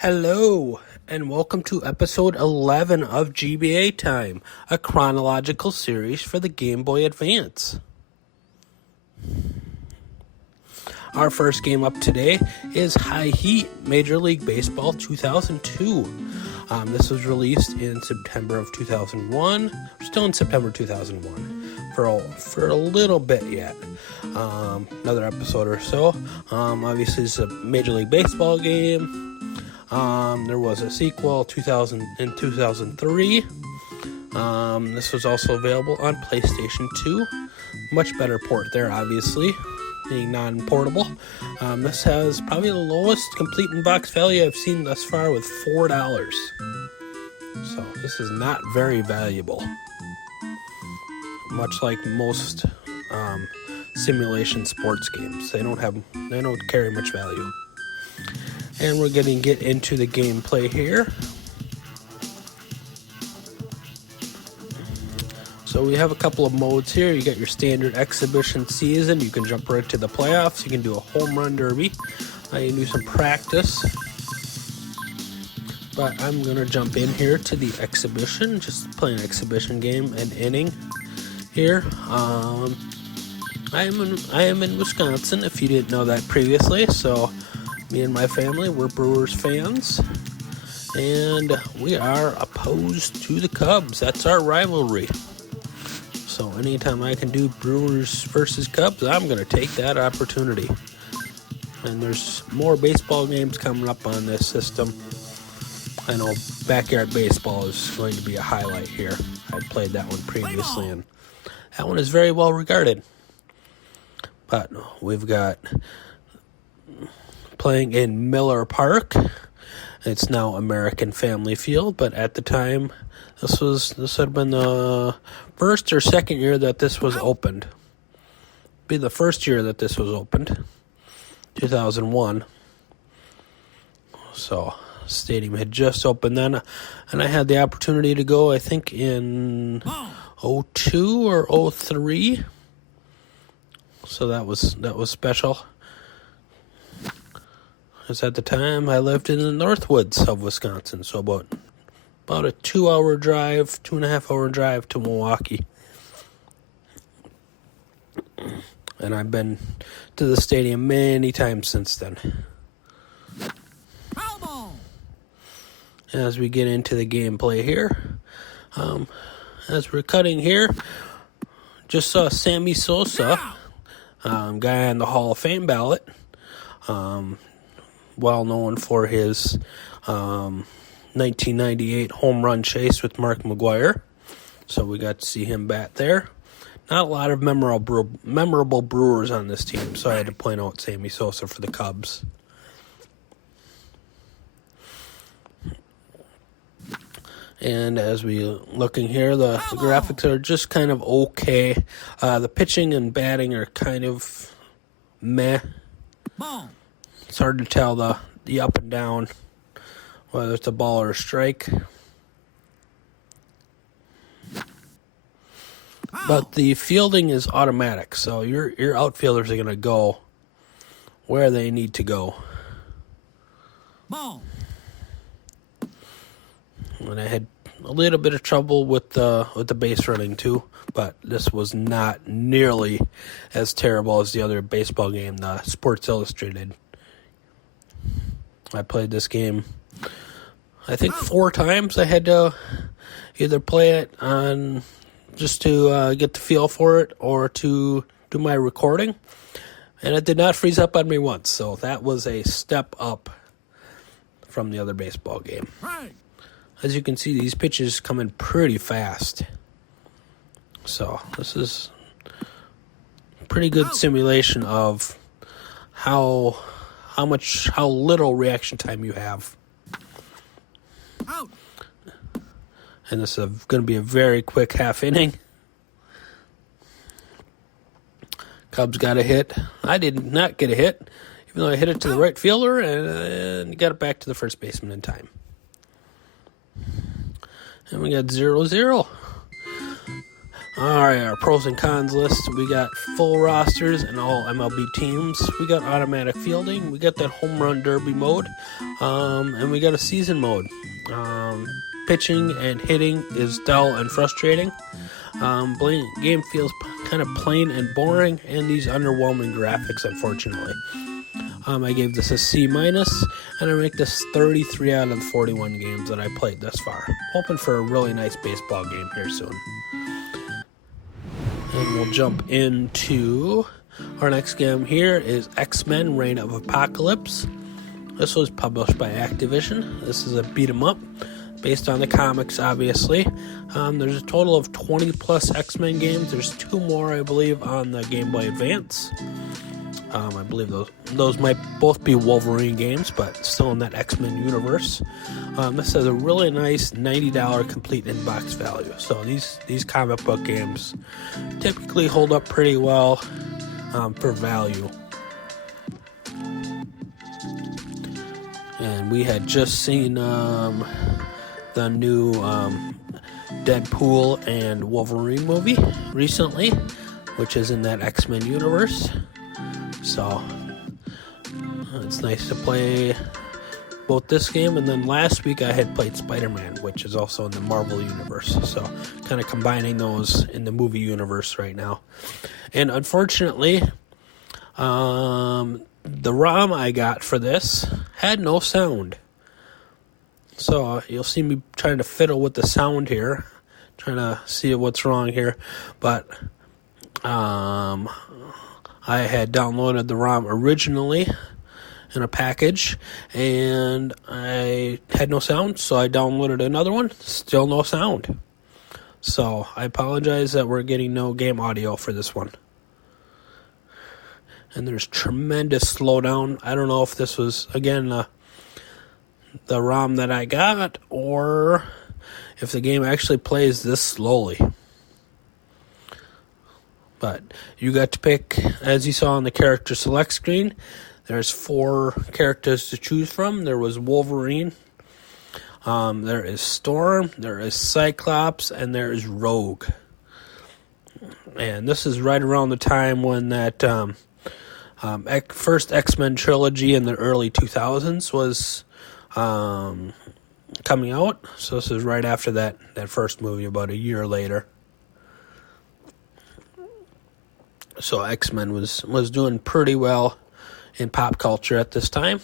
Hello, and welcome to episode 11 of GBA Time, a chronological series for the Game Boy Advance. Our first game up today is High Heat Major League Baseball 2002. This was released in September of 2001. We're still in September 2001 for a little bit yet. Another episode or so. Obviously, it's a Major League Baseball game. There was a sequel in 2003. This was also available on PlayStation 2. Much better port there, obviously, being non-portable. This has probably the lowest complete in-box value I've seen thus far with $4. So this is not very valuable. Much like most simulation sports games, they don't carry much value. And we're going to get into the gameplay here. So we have a couple of modes here. You got your standard exhibition season. You can jump right to the playoffs. You can do a home run derby. You can do some practice. But I'm going to jump in here to the exhibition. Just play an exhibition game, an inning here. I am in Wisconsin, if you didn't know that previously. So me and my family, we're Brewers fans, and we are opposed to the Cubs. That's our rivalry. So anytime I can do Brewers versus Cubs, I'm going to take that opportunity. And there's more baseball games coming up on this system. I know Backyard Baseball is going to be a highlight here. I played that one previously, and that one is very well regarded. But we've got playing in Miller Park. It's now American Family Field, but at the time, this had been the first or second year that this was opened. Be the first year that this was opened, 2001. So stadium had just opened then, and I had the opportunity to go, I think, in 02 or 03. So that was special. Because at the time I lived in the Northwoods of Wisconsin, so about a 2-hour drive, 2.5-hour drive to Milwaukee. And I've been to the stadium many times since then. As we get into the gameplay here, as we're cutting here, just saw Sammy Sosa, guy on the Hall of Fame ballot, well known for his 1998 home run chase with Mark McGwire. So we got to see him bat there. Not a lot of memorable Brewers on this team, so I had to point out Sammy Sosa for the Cubs. And as we looking here, the graphics are just kind of okay. The pitching and batting are kind of meh. It's hard to tell the up and down, whether it's a ball or a strike. But the fielding is automatic, so your outfielders are going to go where they need to go. And I had a little bit of trouble with the base running too, but this was not nearly as terrible as the other baseball game, the Sports Illustrated. I played this game, I think 4 times. I had to either play it on just to get the feel for it or to do my recording. And it did not freeze up on me once, so that was a step up from the other baseball game. As you can see, these pitches come in pretty fast. So this is a pretty good simulation of how little reaction time you have. And this is going to be a very quick half inning. Cubs got a hit. I did not get a hit, even though I hit it to the right fielder and got it back to the first baseman in time. And we got 0-0. Alright, our pros and cons list. We got full rosters and all MLB teams. We got automatic fielding. We got that home run derby mode. And we got a season mode. Pitching and hitting is dull and frustrating. Game feels kind of plain and boring, and these underwhelming graphics, unfortunately. I gave this a C-, and I rank this 33 out of the 41 games that I played thus far. Hoping for a really nice baseball game here soon. And we'll jump into our next game here is X-Men Reign of Apocalypse. This was published by Activision. This is a beat-em-up based on the comics, obviously. There's a total of 20 plus X-Men games. There's 2 more, I believe, on the Game Boy Advance. I believe those might both be Wolverine games, but still in that X-Men universe. This has a really nice $90 complete in-box value. So these comic book games typically hold up pretty well for value. And we had just seen the new Deadpool and Wolverine movie recently, which is in that X-Men universe. So it's nice to play both this game, and then last week I had played Spider-Man, which is also in the Marvel universe. So kind of combining those in the movie universe right now. And unfortunately, the ROM I got for this had no sound. So you'll see me trying to fiddle with the sound here, trying to see what's wrong here. But I had downloaded the ROM originally in a package, and I had no sound, so I downloaded another one, still no sound. So I apologize that we're getting no game audio for this one. And there's tremendous slowdown. I don't know if this was, again, the ROM that I got, or if the game actually plays this slowly. But you got to pick, as you saw on the character select screen, there's 4 characters to choose from. There was Wolverine, there is Storm, there is Cyclops, and there is Rogue. And this is right around the time when that first X-Men trilogy in the early 2000s was coming out. So this is right after that first movie, about a year later. So X-Men was doing pretty well in pop culture at this time.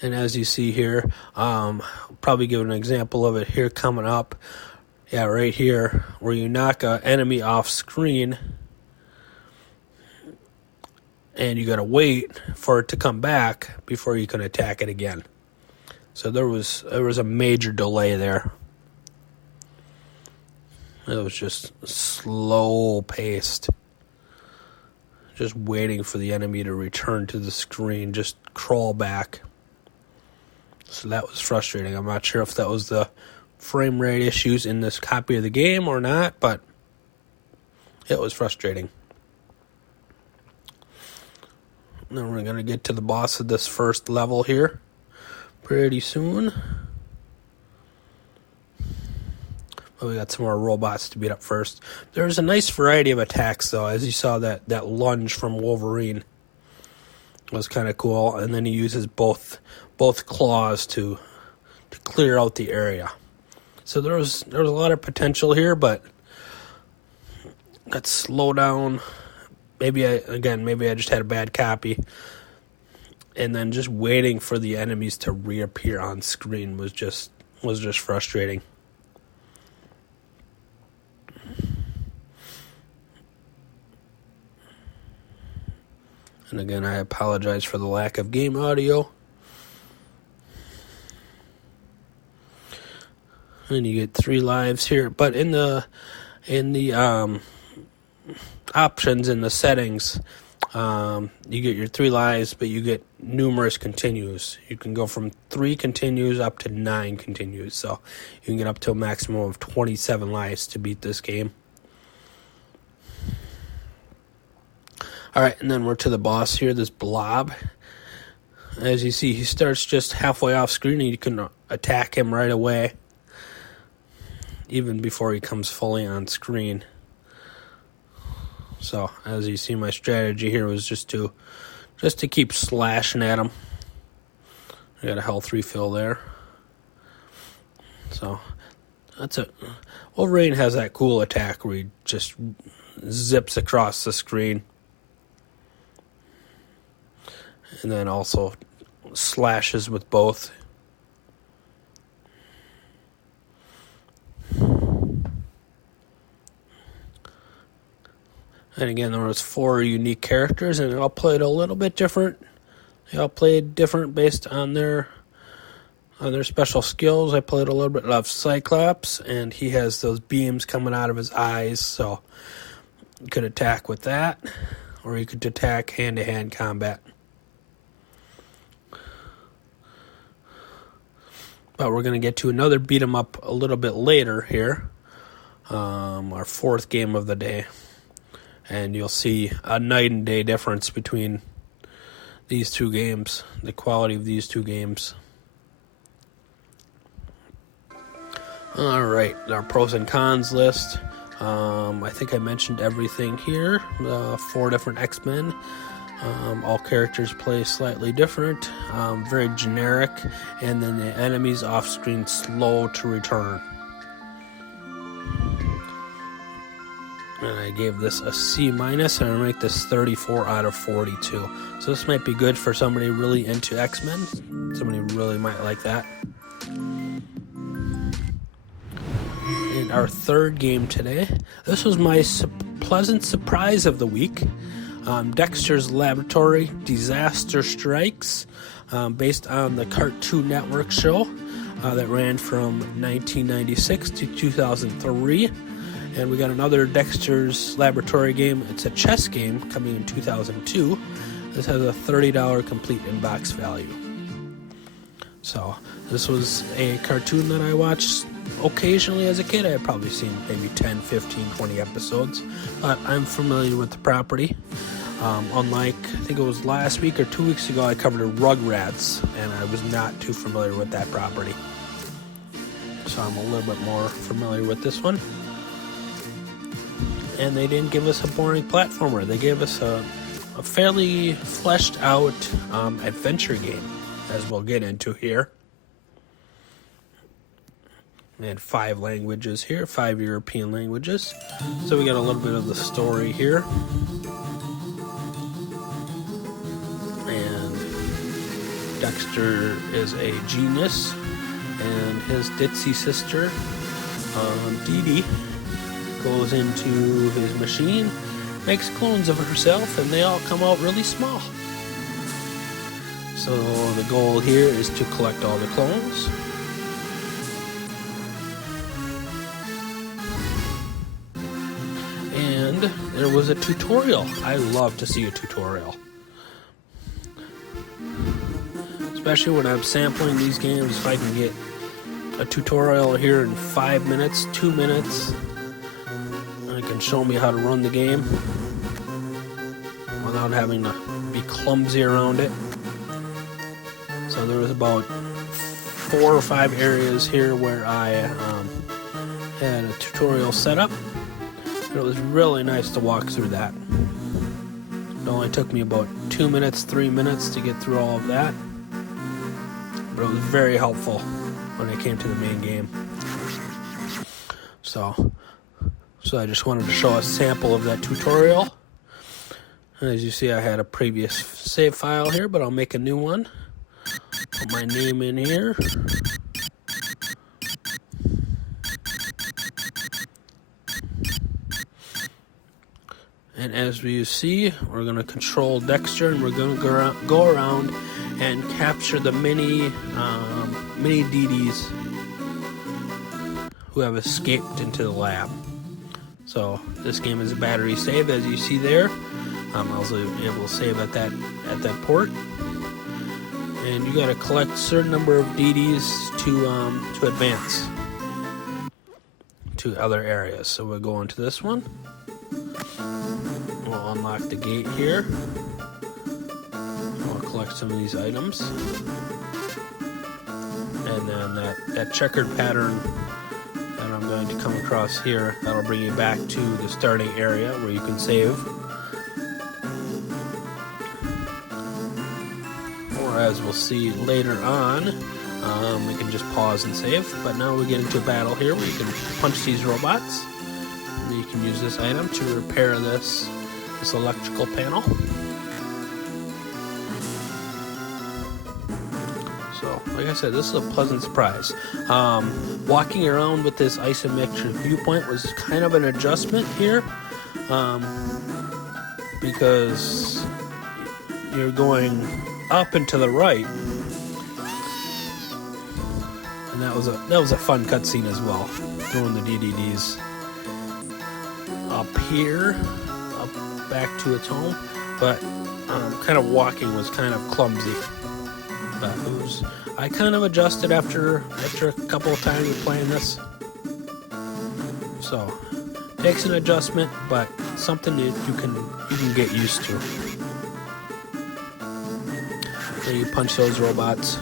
And as you see here, probably give an example of it here coming up. Yeah, right here, where you knock an enemy off screen, and you gotta wait for it to come back before you can attack it again. So there was a major delay there. It was just slow paced. Just waiting for the enemy to return to the screen, just crawl back. So that was frustrating. I'm not sure if that was the frame rate issues in this copy of the game or not, but it was frustrating. Then we're going to get to the boss of this first level here pretty soon. But we got some more robots to beat up first. There's a nice variety of attacks, though. As you saw, that lunge from Wolverine was kind of cool. And then he uses both claws to clear out the area. So there was a lot of potential here, but let's slow down. Maybe I just had a bad copy. And then just waiting for the enemies to reappear on screen was just frustrating. And again, I apologize for the lack of game audio. And you get 3 lives here, but in the options in the settings, you get your 3 lives, but you get numerous continues. You can go from 3 continues up to 9 continues, so you can get up to a maximum of 27 lives to beat this game. All right, and then we're to the boss here, this blob. As you see, he starts just halfway off screen and you can attack him right away, even before he comes fully on screen. So, as you see, my strategy here was just to keep slashing at him. I got a health refill there. So, that's it. Wolverine has that cool attack where he just zips across the screen. And then also slashes with both. And again, there was 4 unique characters, and they all played a little bit different. They all played different based on their special skills. I played a little bit of Cyclops, and he has those beams coming out of his eyes, so you could attack with that, or you could attack hand-to-hand combat. But we're going to get to another beat 'em up a little bit later here, our 4th game of the day. And you'll see a night and day difference between these 2 games, the quality of these 2 games. All right, our pros and cons list. I think I mentioned everything here. 4 different X-Men. All characters play slightly different, very generic, and then the enemies off-screen slow to return. And I gave this a C-, and I rank this 34 out of 42. So this might be good for somebody really into X-Men. Somebody really might like that. In our 3rd game today, this was my pleasant surprise of the week. Dexter's Laboratory, Deesaster Strikes, based on the Cartoon Network show that ran from 1996 to 2003. And we got another Dexter's Laboratory game. It's a chess game coming in 2002. This has a $30 complete in-box value. So this was a cartoon that I watched occasionally as a kid. I had probably seen maybe 10, 15, 20 episodes. But I'm familiar with the property. Unlike, I think it was last week or 2 weeks ago, I covered Rugrats, and I was not too familiar with that property. So I'm a little bit more familiar with this one. And they didn't give us a boring platformer. They gave us a fairly fleshed out adventure game, as we'll get into here. And 5 languages here, 5 European languages. So we got a little bit of the story here. And Dexter is a genius, and his ditzy sister, Dee Dee, goes into his machine, makes clones of herself, and they all come out really small. So the goal here is to collect all the clones. And there was a tutorial. I love to see a tutorial. Especially when I'm sampling these games, if I can get a tutorial here in 5 minutes, 2 minutes, it can show me how to run the game without having to be clumsy around it. So there was about 4 or 5 areas here where I had a tutorial set up. It was really nice to walk through that. It only took me about 2 minutes, 3 minutes to get through all of that. But it was very helpful when it came to the main game. So I just wanted to show a sample of that tutorial. And as you see, I had a previous save file here, but I'll make a new one. Put my name in here. And as you see, we're going to control Dexter, and we're going to go around and capture the mini DDs who have escaped into the lab. So this game is a battery save, as you see there. I was able to save at that port. And you got to collect a certain number of DDs to advance to other areas. So we'll go into this one. We'll unlock the gate here. We'll collect unlock some of these items. And then that checkered pattern that I'm going to come across here, that'll bring you back to the starting area where you can save. Or as we'll see later on, we can just pause and save. But now we get into a battle here where you can punch these robots. And you can use this item to repair this electrical panel. So, like I said, this is a pleasant surprise. Walking around with this isometric viewpoint was kind of an adjustment here, because you're going up and to the right, and that was a fun cutscene as well. Throwing the DDDs up here, up back to its home, but kind of walking was kind of clumsy. But I kind of adjusted after a couple of times of playing this. So takes an adjustment, but something that you can get used to. So you punch those robots.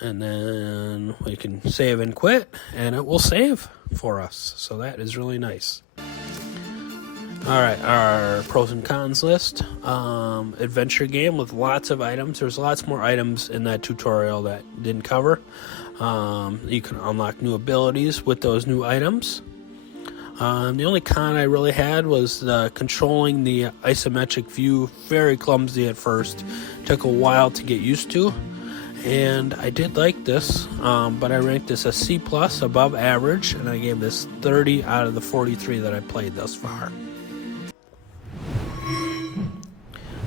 And then we can save and quit, and it will save for us. So that is really nice. Alright, our pros and cons list. Adventure game with lots of items. There's lots more items in that tutorial that didn't cover. You can unlock new abilities with those new items. The only con I really had was controlling the isometric view. Very clumsy at first. Took a while to get used to. And I did like this, but I ranked this a C+, above average, and I gave this 30 out of the 43 that I played thus far.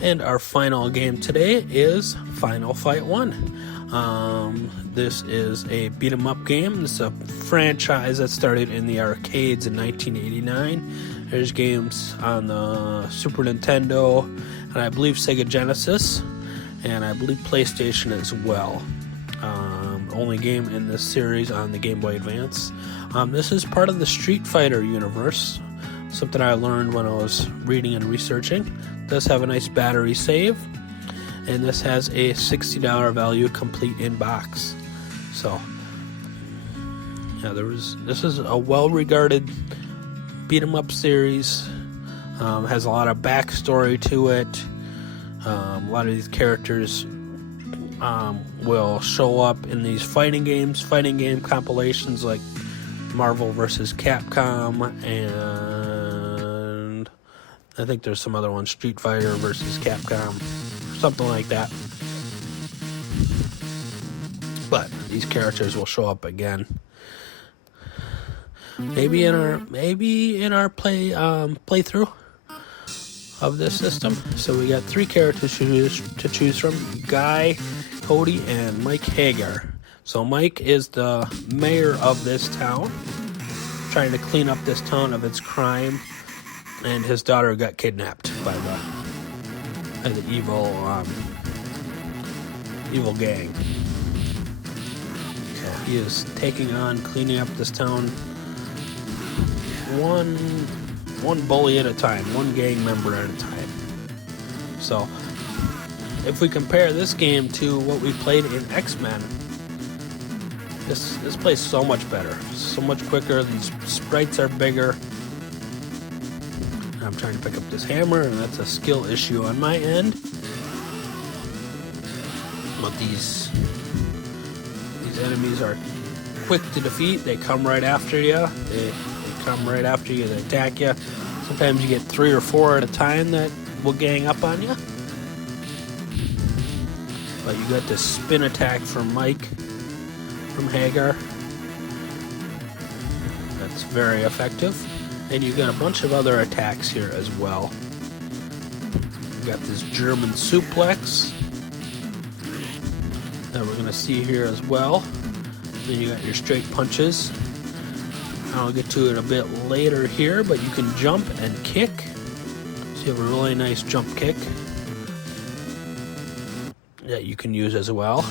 And our final game today is Final Fight 1. This is a beat-em-up game. This is a franchise that started in the arcades in 1989. There's games on the Super Nintendo, and I believe Sega Genesis, and I believe PlayStation as well. Only game in this series on the Game Boy Advance. This is part of the Street Fighter universe, something I learned when I was reading and researching. It does have a nice battery save, and this has a $60 value complete in box. So, yeah, this is a well-regarded beat-em-up series. Has a lot of backstory to it. A lot of these characters will show up in these fighting game compilations like Marvel vs. Capcom, and I think there's some other ones, Street Fighter vs. Capcom, something like that. But these characters will show up again. Maybe in our playthrough of this system. So we got 3 characters to choose from: Guy, Cody, and Mike Hagar. So Mike is the mayor of this town, trying to clean up this town of its crime, and his daughter got kidnapped by the evil gang. So he is taking on cleaning up this town one bully at a time, one gang member at a time. So if we compare this game to what we played in X-Men, this plays so much better, so much quicker. These sprites are bigger. I'm trying to pick up this hammer, and that's a skill issue on my end. But these enemies are quick to defeat. They come right after you. They come right after you to attack you. Sometimes you get 3 or 4 at a time that will gang up on you. But you got this spin attack from Hagar. That's very effective. And you got a bunch of other attacks here as well. You got this German suplex that we're going to see here as well. Then you got your straight punches. I'll get to it a bit later here, but you can jump and kick. So you have a really nice jump kick that you can use as well.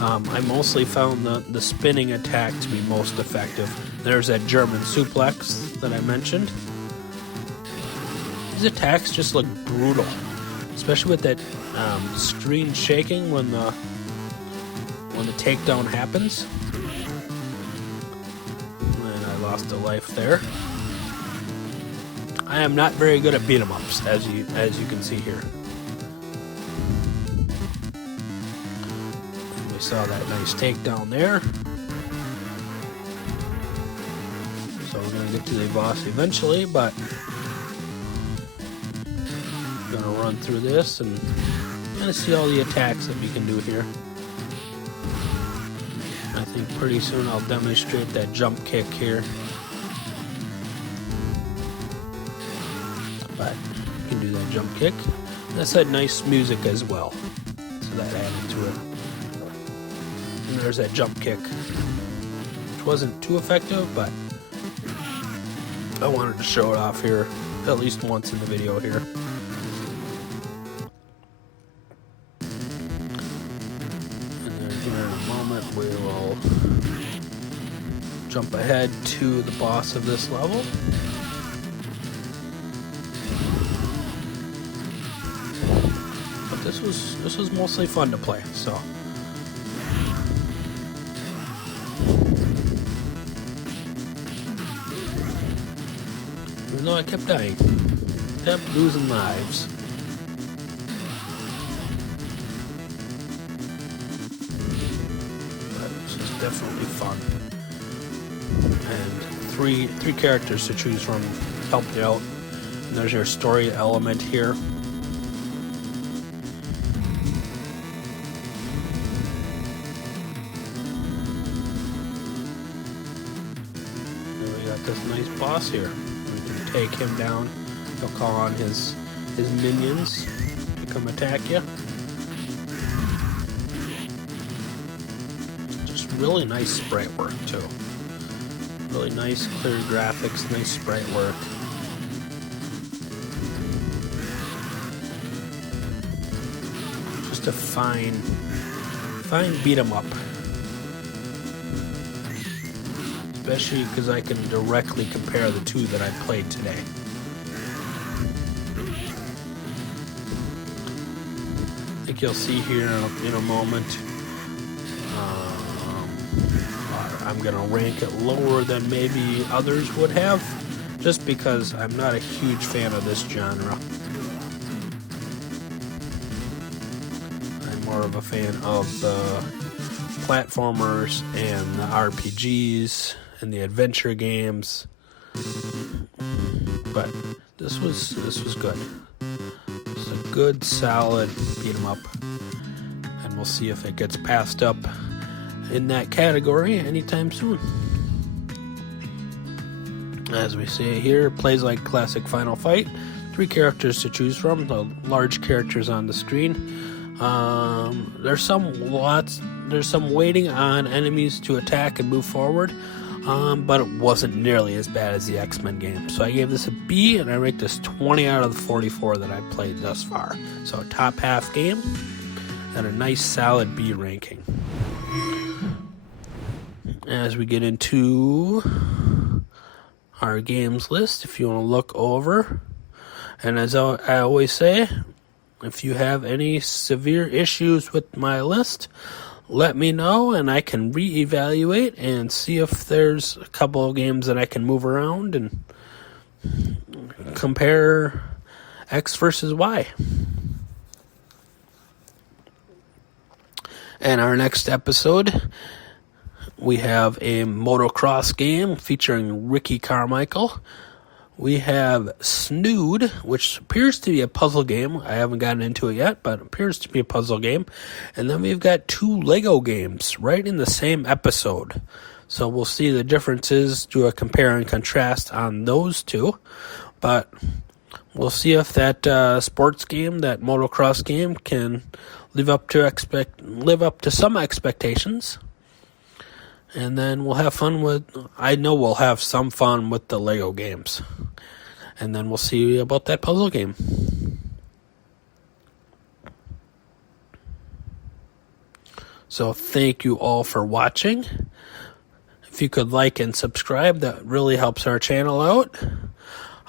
I mostly found the spinning attack to be most effective. There's that German suplex that I mentioned. These attacks just look brutal, especially with that screen shaking when the takedown happens. And I lost a life there. I am not very good at beat 'em ups, as you can see here. And we saw that nice takedown there. So we're gonna get to the boss eventually, but I'm gonna run through this and kind of see all the attacks that we can do here. I think pretty soon I'll demonstrate that jump kick here. But you can do that jump kick. That's that nice music as well, so that added to it. And there's that jump kick, which wasn't too effective, but I wanted to show it off here at least once in the video here. And then here in a moment we will jump ahead to the boss of this level. But this was mostly fun to play, so. Even though I kept dying, kept losing lives. But this is definitely fun. And three characters to choose from help you out. And there's your story element here. And we got this nice boss here. Take him down. He'll call on his minions to come attack you. Just really nice sprite work too. Really nice, clear graphics, nice sprite work. Just a fine beat 'em up. Especially because I can directly compare the two that I played today. I think you'll see here in a moment. I'm going to rank it lower than maybe others would have, just because I'm not a huge fan of this genre. I'm more of a fan of the platformers and the RPGs and the adventure games, but this was good. It's a good, solid beat 'em up, and we'll see if it gets passed up in that category anytime soon. As we see here, it plays like classic Final Fight. 3 characters to choose from, the large characters on the screen. There's some waiting on enemies to attack and move forward. But it wasn't nearly as bad as the X-Men game. So I gave this a B, and I rate this 20 out of the 44 that I've played thus far. So a top half game, and a nice solid B ranking. As we get into our games list, if you want to look over, and as I always say, if you have any severe issues with my list, let me know, and I can reevaluate and see if there's a couple of games that I can move around and compare X versus Y. And our next episode, we have a motocross game featuring Ricky Carmichael. We have Snood, which appears to be a puzzle game. I haven't gotten into it yet, but it appears to be a puzzle game. And then we've got 2 Lego games right in the same episode. So we'll see the differences, do a compare and contrast on those 2. But we'll see if that sports game, that motocross game, can live up to some expectations. And then we'll have fun we'll have some fun with the Lego games. And then we'll see about that puzzle game. So thank you all for watching. If you could like and subscribe, that really helps our channel out.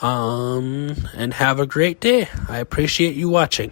And have a great day. I appreciate you watching.